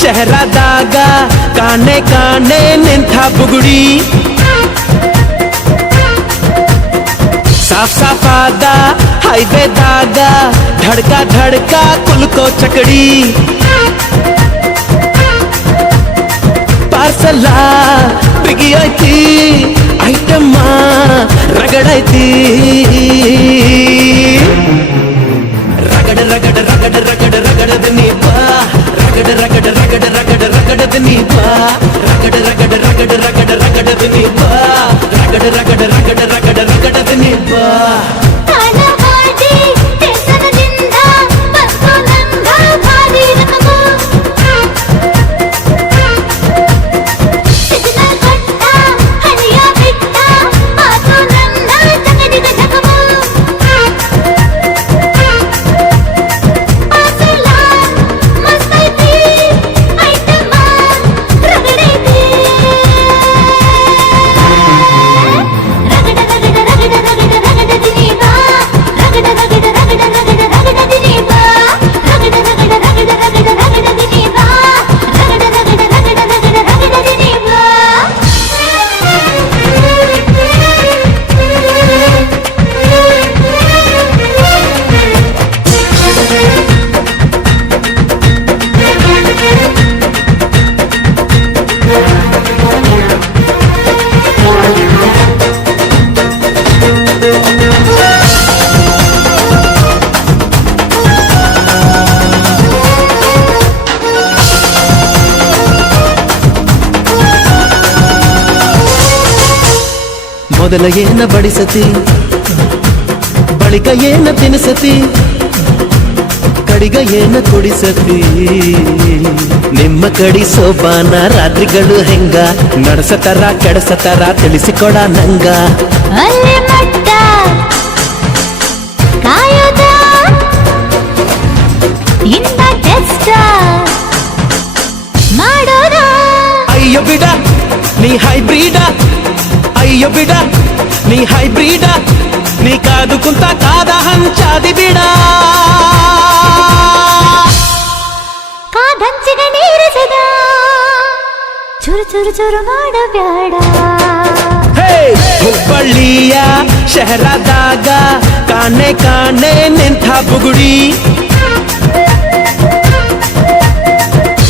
ಶಹರದಾಗ ಕಾಣೆ ಕಾಣೆ ನಿಂತ ಬುಗುಡಿ ಸಾಫ್ ಸಾಫಾದ ಹೈವೇದಾಗ ಧಡ್ಕ ಧಡ್ಕ ಕುಲ್ಕೋ ಚಕಡಿ ಪಾರ್ಸಲ ಬಿಗಿ ಐತಿ ಐಟಮ್ಮ ರಗಡೈತಿ ರಗಡ ರಗಡ ರಗಡ ರಗಡ ರಗಡದ ನೀ ಬಾ ರಗಡ ರಗಡ ರಗಡ ರಗಡ ರಗಡದ ನೀ ಬಾ ರಗಡ ರಗಡ ರಗಡ ರಗಡ ರಗಡದ ನೀ ಬಾ ರಗಡ ರಗಡ ರಗಡ ರಗಡ ರಗಡದ ನೀ ಬಾ ಮೊದಲ ಏನ ಬಡಿಸತಿ ಬಳಿಕ ಏನ ತಿನಿಸತಿ ಕಡಿಗ ಏನ ಕುಡಿಸತಿ ನಿಮ್ಮ ಕಡಿ ಸೋಬಾನ ರಾತ್ರಿಗಳು ಹೆಂಗ ನಡೆಸತರ ಕೆಡಸತರ ತಿಳಿಸಿಕೊಡ ನಂಗ ಅಲ್ಲೇ ಮಟ್ಟ ಕಾಯೋದ ಇಂದ ಟೆಸ್ಟ್ ಮಾಡೋದ ಅಯ್ಯೋ ಬಿಡ ನೀ ಹೈಬ್ರಿಡ ಅಯ್ಯೋ ಬಿಡ ನೀ ಹೈಬ್ರಿಡ ನೀ ಕಾದು ಕುಂತ ಕಾದ ಹಂಚಾದಿ ಬಿಡ ಕಾದಂಚಿಗೆ ನೀರಿಸದ ಚುರು ಚುರು ಚುರು ಮಾಡಬ್ಯಾಡ ಹುಬ್ಬಳ್ಳಿಯ ಶಹರದಾಗ ಕಾಣೆ ಕಾಣೆ ನಿಂತ ಬುಗುಡಿ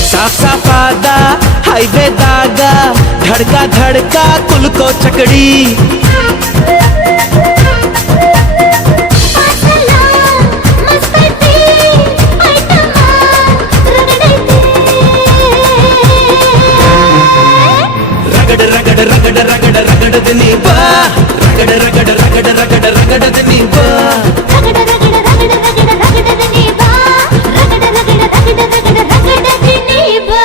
ಸಾಫ್ ಸಾಫಾದ ಹೈವೇದಾಗ ಧಡ್ಕ ಧಡ್ಕ ಕುಲ್ಕೋ ಚಕಡಿ ರಗಡ ರಗಡ ರಗಡ ರಗಡ ರಗಡದ ನೀ ಬಾ ರಗಡ ರಗಡ ರಗಡ ರಗಡ ರಗಡದ ನೀ ಬಾ ರಗಡ ರಗಡ ರಗಡ ರಗಡ ರಗಡದ ನೀ ಬಾ ರಗಡ ರಗಡ ರಗಡ ರಗಡ ರಗಡದ ನೀ ಬಾ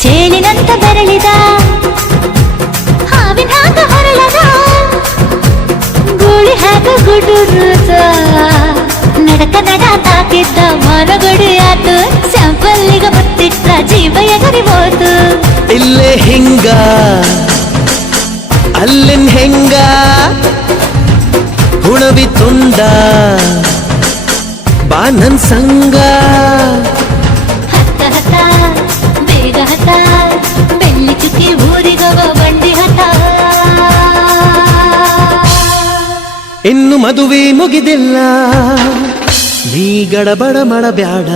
ಚೇಳಿನಂತ ಬೆರಳಿದ ಹಾವಿನ ಹಾಕ ಹೊರಳದ ಗೂಳಿ ಹಾಕ ಗುಡುರುದ ನಡಕ ನಡ ತಾಕಿದ್ದ ಮನಗಡಿ ಆತು ಸ್ಯಾಂಪಲ್ಲಿಗ ಮುತ್ತಿಟ್ಟ ಜೀವ ಎಗರಿ ಹೋತು ಇಲ್ಲೇ ಹಿಂಗ ಅಲ್ಲಿನ್ ಹೆಂಗ ಹುಣವಿ ತುಂಡ ಬಾ ನನ್ ಸಂಗ ಹತ್ತ ಹತ್ತ ಬೇಗ ಹತ್ತ ಬೆಳ್ಳಿ ಚುಕ್ಕಿ ಊರಿಗವ ಬಂಡಿ ಹತ್ತ ಇನ್ನು ಮದುವೆ ಮುಗಿದಿಲ್ಲ ನೀ ಗಡಬಡ ಮಾಡಬ್ಯಾಡ